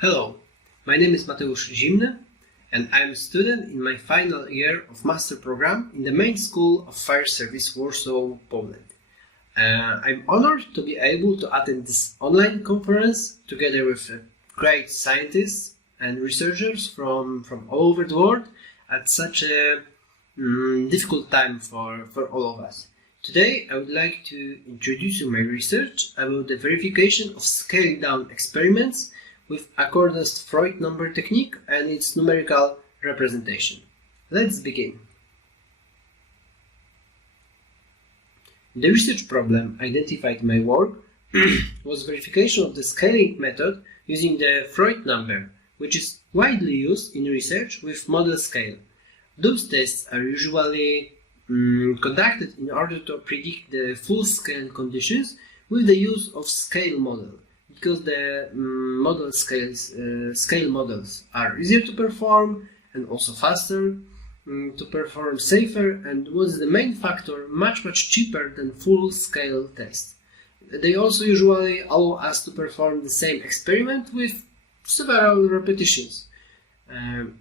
Hello, my name is Mateusz Zimny and I'm a student in my final year of master program in the main school of fire service Warsaw, Poland. I'm honored to be able to attend this online conference together with great scientists and researchers from all over the world at such a difficult time for all of us. Today I would like to introduce you my research about the verification of scaled down experiments with accordance Froude-number technique and its numerical representation. Let's begin. The research problem identified in my work was verification of the scaling method using the Froude-number, which is widely used in research with model scale. Those tests are usually conducted in order to predict the full-scale conditions with the use of scale model, because the scale models are easier to perform and also faster to perform, safer, and was the main factor much cheaper than full-scale tests. They also usually allow us to perform the same experiment with several repetitions.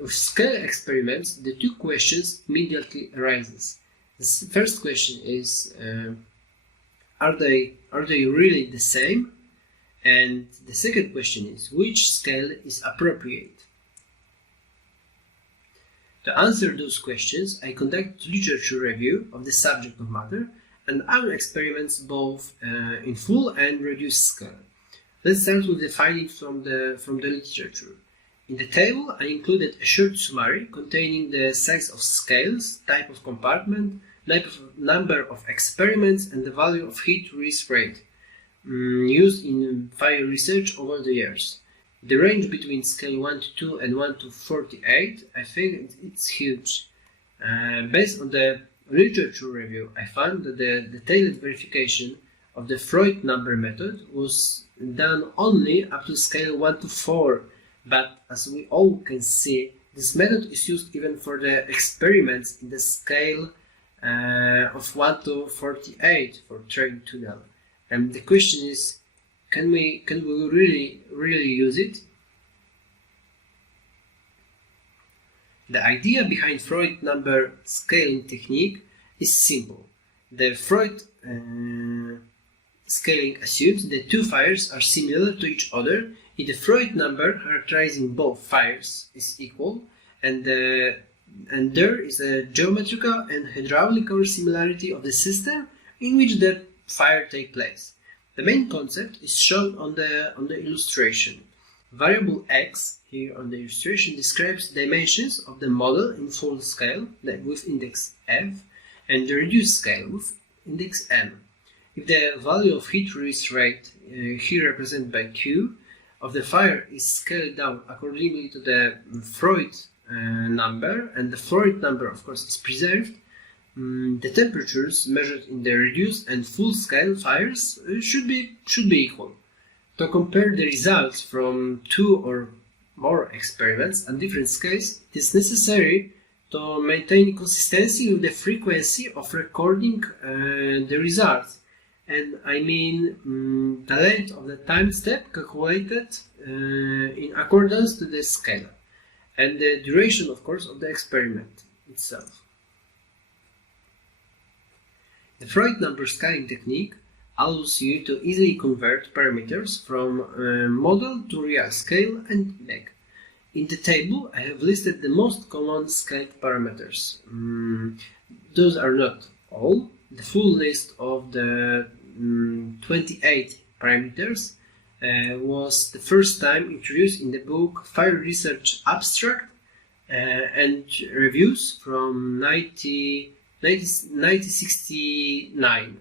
With scale experiments, the two questions immediately arises. The first question is, are they really the same? And the second question is, which scale is appropriate? To answer those questions, I conduct literature review of the subject of matter and our experiments both in full and reduced scale. Let's start with the findings from the literature. In the table, I included a short summary containing the size of scales, type of compartment, number of experiments, and the value of hit release rate used in fire research over the years. The range between scale 1 to 2 and 1 to 48, I think it's huge. Based on the literature review, I found that the detailed verification of the Froude-number method was done only up to scale 1 to 4, but as we all can see, this method is used even for the experiments in the scale of 1 to 48 for train tunnel. And the question is, can we really use it? The idea behind Froude-number scaling technique is simple. The Froude scaling assumes that two fires are similar to each other if the Froude-number characterizing both fires is equal and there is a geometrical and hydraulical similarity of the system in which the fire take place. The main concept is shown on the illustration. Variable x here on the illustration describes dimensions of the model in full scale with index f and the reduced scale with index m. If the value of heat release rate, here represented by q, of the fire is scaled down accordingly to the Froude number, and the Froude number of course is preserved, the temperatures measured in the reduced and full-scale fires should be equal. To compare the results from two or more experiments at different scales, it is necessary to maintain consistency with the frequency of recording the results, and I mean the length of the time step calculated in accordance to the scale, and the duration, of course, of the experiment itself. The Froude-number scaling technique allows you to easily convert parameters from model to real scale and back. In the table, I have listed the most common scaled parameters. Those are not all. The full list of the 28 parameters was the first time introduced in the book Fire Research Abstract and Reviews from 1969.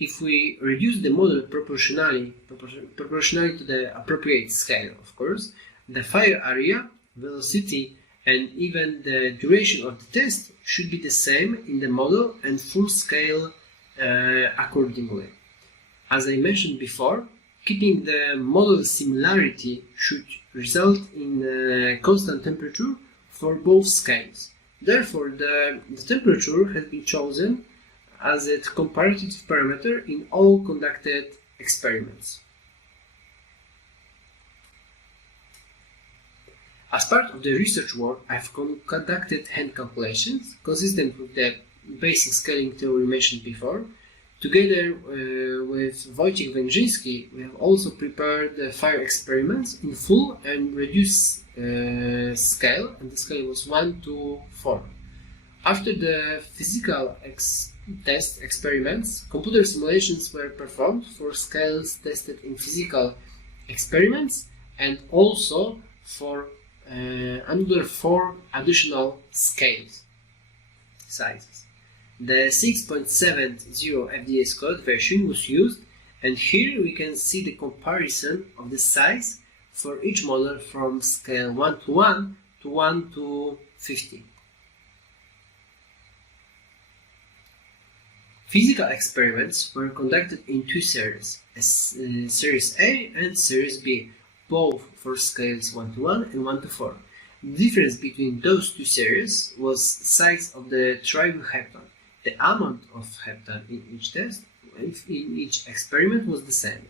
If we reduce the model proportionally to the appropriate scale, of course, the fire area, velocity, and even the duration of the test should be the same in the model and full scale accordingly. As I mentioned before, keeping the model similarity should result in a constant temperature for both scales. Therefore, the temperature has been chosen as a comparative parameter in all conducted experiments. As part of the research work, I have conducted hand calculations consistent with the basic scaling theory mentioned before. Together with Wojciech Węgrzyński, we have also prepared the fire experiments in full and reduced scale, and the scale was 1 to 4. After the physical test experiments, computer simulations were performed for scales tested in physical experiments and also for another 4 additional scales sizes. The 6.70 FDS code version was used, and here we can see the comparison of the size for each model from scale 1 to 1 to 1 to 50. Physical experiments were conducted in 2 series, Series A and Series B, both for scales 1 to 1 and 1 to 4. The difference between those 2 series was size of the tribuheptane. The amount of heptane in each test, in each experiment, was the same.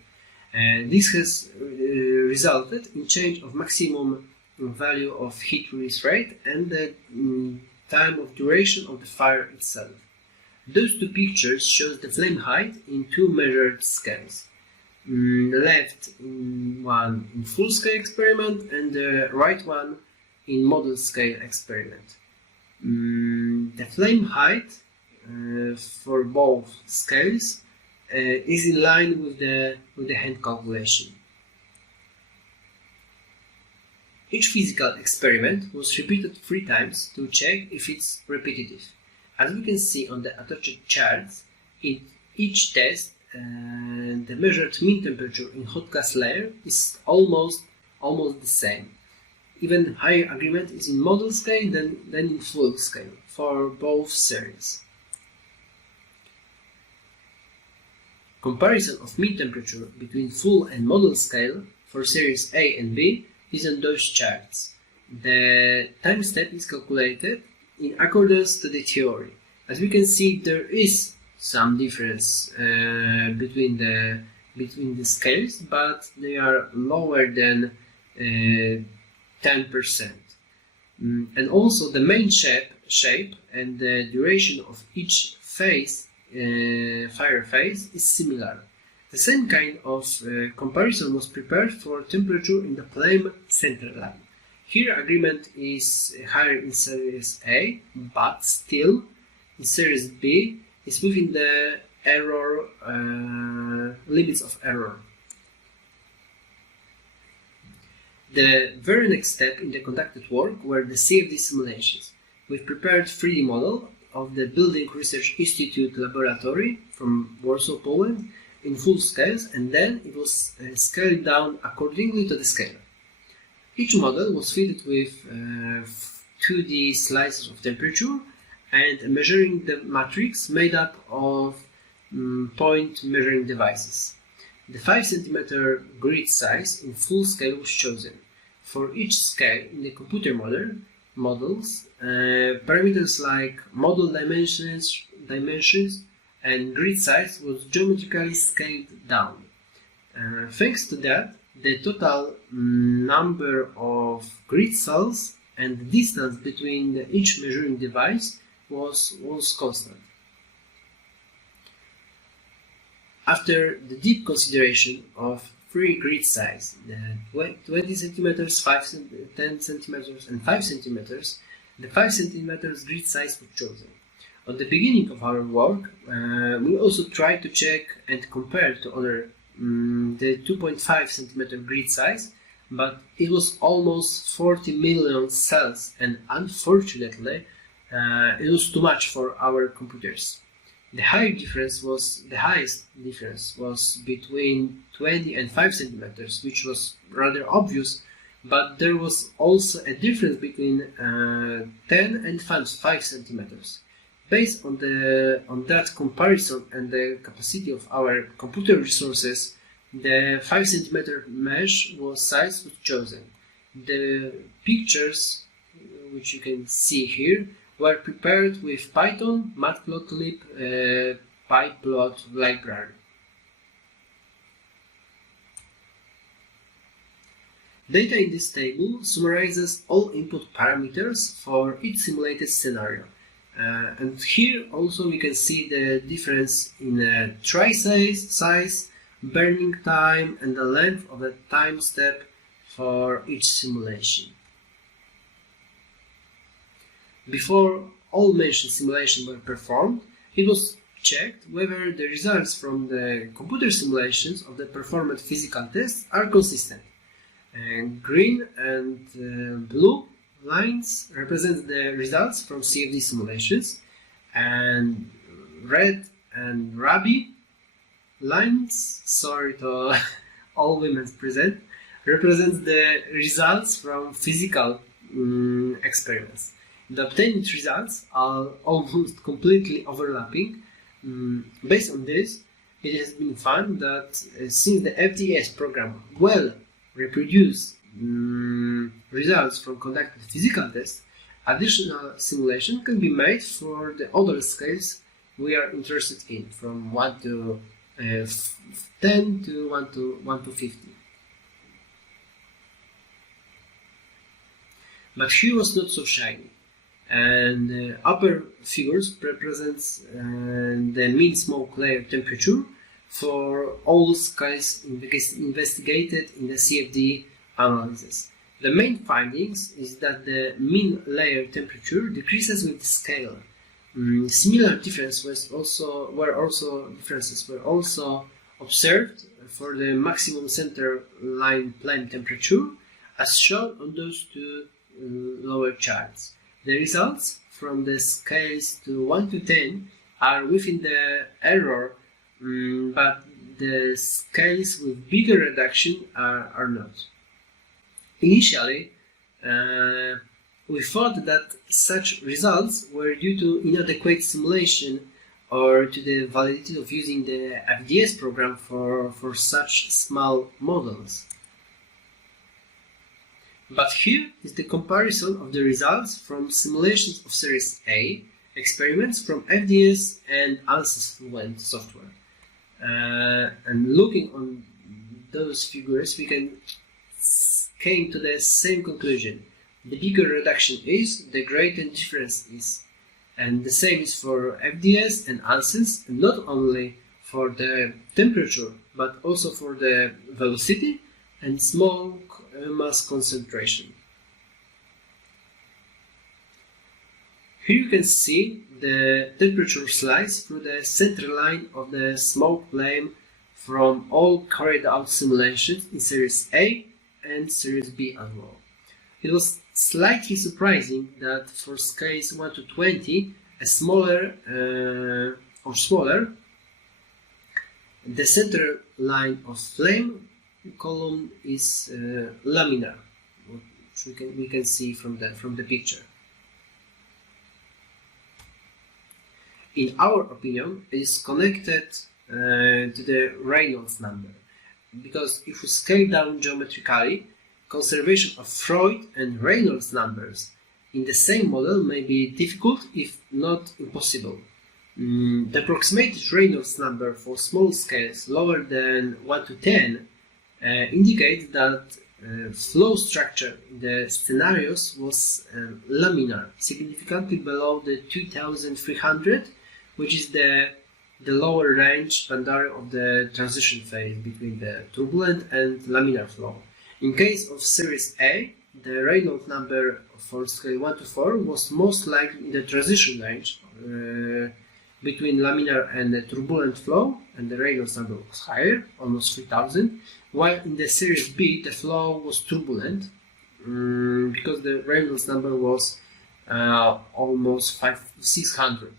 This has resulted in change of maximum value of heat release rate and the time of duration of the fire itself. Those 2 pictures show the flame height in 2 measured scales. Left one in full scale experiment and the right one in model scale experiment. The flame height for both scales is in line with the hand calculation. Each physical experiment was repeated 3 times to check if it's repetitive. As we can see on the attached charts, in each test the measured mean temperature in hot gas layer is almost the same. Even higher agreement is in model scale than in full scale for both series. Comparison of mean temperature between full and model scale for series A and B is on those charts. The time step is calculated in accordance to the theory. As we can see, there is some difference between the scales, but they are lower than 10%. And also the main shape and the duration of each phase, fire phase, is similar. The same kind of comparison was prepared for temperature in the flame center line. Here agreement is higher in series A, but still in series B is within the error limits of error. The very next step in the conducted work were the CFD simulations. We prepared 3D model of the Building Research Institute laboratory from Warsaw, Poland in full scales, and then it was scaled down accordingly to the scale. Each model was fitted with 2D slices of temperature and a measuring matrix made up of point measuring devices. The 5 cm grid size in full scale was chosen. For each scale in the computer models, parameters like model dimensions and grid size was geometrically scaled down. Thanks to that, the total number of grid cells and the distance between each measuring device was constant. After the deep consideration of 3 grid size, the 20 cm, 10 cm and 5 cm, the 5 cm grid size was chosen. At the beginning of our work, we also tried to check and compare to other the 2.5 cm grid size, but it was almost 40 million cells, and unfortunately it was too much for our computers. The highest difference was between 20 and 5 cm, which was rather obvious, but there was also a difference between 10 and 5 cm. Based on that comparison and the capacity of our computer resources, the 5 cm mesh size was chosen. The pictures, which you can see here, were prepared with Python, Matplotlib, PyPlot library. Data in this table summarizes all input parameters for each simulated scenario. And here also we can see the difference in try size, burning time, and the length of the time step for each simulation. Before all mentioned simulations were performed, it was checked whether the results from the computer simulations of the performed physical tests are consistent. And green and blue lines represent the results from CFD simulations, and red and ruby lines, sorry to all women present, represent the results from physical experiments. The obtained results are almost completely overlapping. Based on this, it has been found that since the FDS program well reproduce results from conducted physical tests, additional simulation can be made for the other scales we are interested in, from 1 to 10 to 1 to 50. But here was not so shiny, and the upper figures represents the mean smoke layer temperature for all scales investigated in the CFD analysis. The main findings is that the mean layer temperature decreases with the scale. Similar differences were also observed for the maximum center line plane temperature, as shown on those two lower charts. The results from the scales to 1 to 10 are within the error, but the scales with bigger reduction are not. Initially, we thought that such results were due to inadequate simulation or to the validity of using the FDS program for such small models. But here is the comparison of the results from simulations of Series A, experiments from FDS and ANSYS Fluent software. And looking on those figures, we came to the same conclusion. The bigger reduction is, the greater difference is. And the same is for FDS and ANSYS, and not only for the temperature, but also for the velocity and smoke mass concentration. Here you can see the temperature slice through the center line of the smoke plane from all carried out simulations in Series A and Series B as well. It was slightly surprising that for scales 1 to 20, smaller, the center line of flame column is laminar, which we can see from the picture. In our opinion, it is connected to the Reynolds number, because if we scale down geometrically, conservation of Froude and Reynolds numbers in the same model may be difficult, if not impossible. The approximated Reynolds number for small scales lower than 1 to 10 indicates that flow structure in the scenarios was laminar, significantly below the 2300, which is the lower range boundary of the transition phase between the turbulent and laminar flow. In case of Series A, the Reynolds number for scale 1 to 4 was most likely in the transition range between laminar and the turbulent flow, and the Reynolds number was higher, almost 3000, while in the Series B the flow was turbulent because the Reynolds number was almost 600.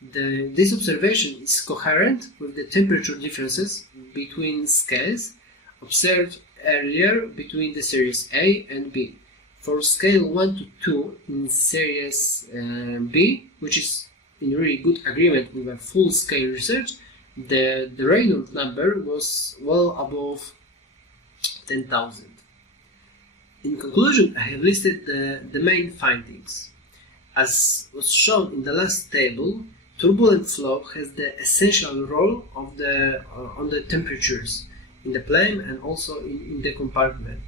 This observation is coherent with the temperature differences between scales observed earlier between the Series A and B. For scale 1 to 2 in Series B, which is in really good agreement with a full-scale research, the Reynolds number was well above 10,000. In conclusion, I have listed the main findings. As was shown in the last table, turbulent flow has the essential role of on the temperatures in the plane and also in the compartment.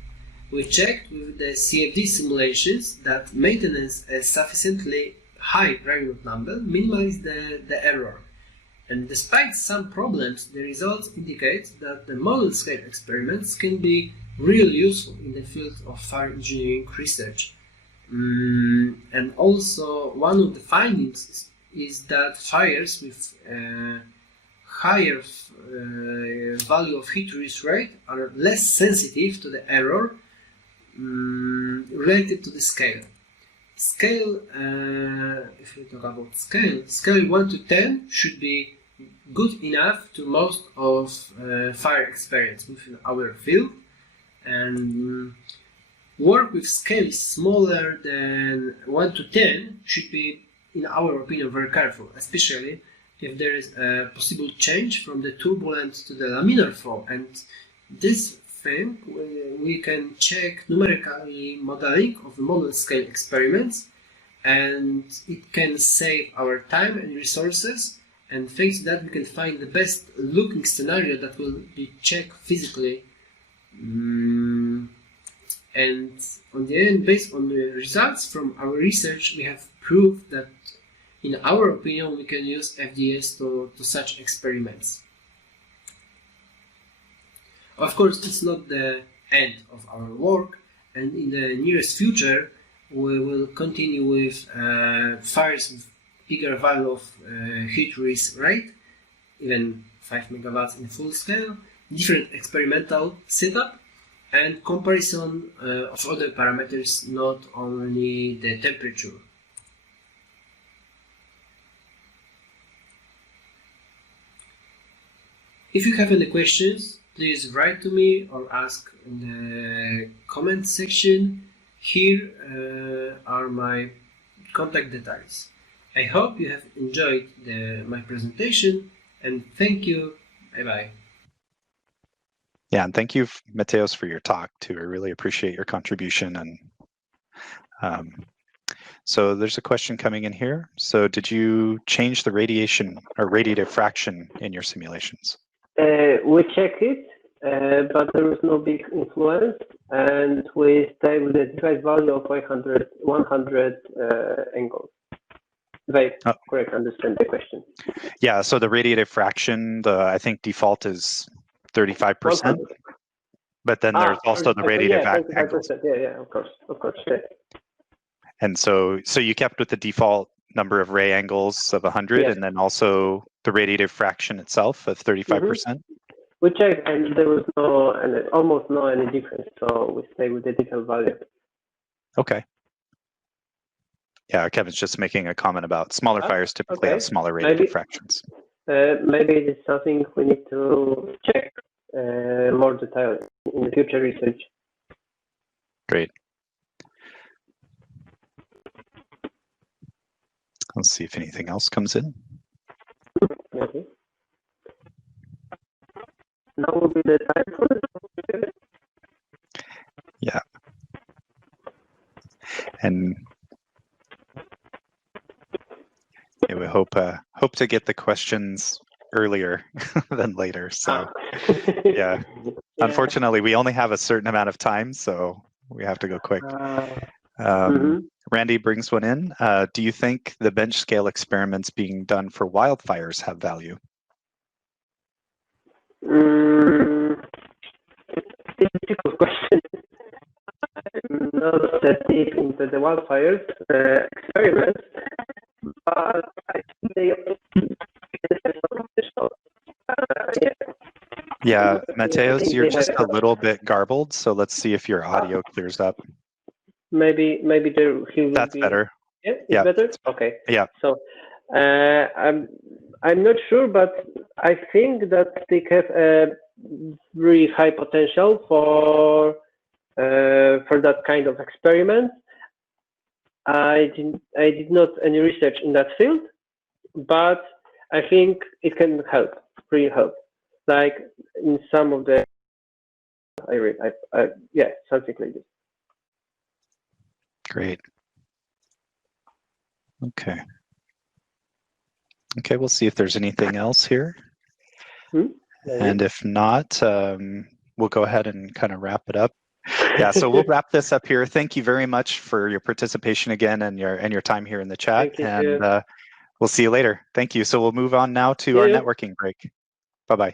We checked with the CFD simulations that maintaining a sufficiently high variable number minimizes the error. And despite some problems, the results indicate that the model scale experiments can be really useful in the field of fire engineering research. And also, one of the findings is that fires with higher value of hit release rate are less sensitive to the error related to the scale. Scale, if we talk about scale 1 to 10 should be good enough to most of fire experience within our field, and work with scales smaller than 1 to 10 should be, in our opinion, very careful, especially if there is a possible change from the turbulent to the laminar flow. And this thing we can check numerically modeling of the model scale experiments, and it can save our time and resources, and thanks to that we can find the best looking scenario that will be checked physically. And on the end, based on the results from our research, we have proved that, in our opinion, we can use FDS to such experiments. Of course, it's not the end of our work, and in the nearest future, we will continue with fires with bigger value of heat release rate, even 5 megawatts in full scale, different experimental setup, and comparison of other parameters, not only the temperature. If you have any questions, please write to me or ask in the comment section. Here are my contact details. I hope you have enjoyed my presentation, and thank you. Bye-bye. Yeah, and thank you, Mateusz, for your talk too. I really appreciate your contribution. And so there's a question coming in here. So did you change the radiation or radiative fraction in your simulations? We checked it, but there was no big influence, and we stay with the device value of 100 angles. If I correctly understand the question. Yeah, so the radiative fraction, I think default is 35%, but then there's also the radiative angles. Yeah, of course. Yeah. And so you kept with the default number of ray angles of 100, yes, and then also the radiative fraction itself of 35%. We checked, and there was almost no any difference. So we stay with the default value. Okay. Yeah, Kevin's just making a comment about smaller fires typically have smaller radiative fractions. Maybe it's something we need to check more detail in the future research. Great. Let's see if anything else comes in. Okay. Now will be the time for it. Yeah. And yeah, we hope to get the questions earlier than later. So yeah. Unfortunately, we only have a certain amount of time, so we have to go quick. Randy brings one in. Do you think the bench scale experiments being done for wildfires have value? It's a difficult question. I'm not that deep into the wildfires experiments, but I think they yeah, Mateusz, you're just a little bit garbled, so let's see if your audio clears up. Maybe there he will That's be better. Yeah, it's yeah. better. Okay. Yeah. So I'm not sure, but I think that they have a really high potential for that kind of experiment. I did not any research in that field, but I think it can help, really help. Like in some of the, yeah, something like this. Great. Okay. Okay, we'll see if there's anything else here. And if not, we'll go ahead and kind of wrap it up. Yeah, so we'll wrap this up here. Thank you very much for your participation again and your time here in the chat. Thank you, And too. we'll see you later. Thank you. So we'll move on now to See our you. networking break. Bye-bye.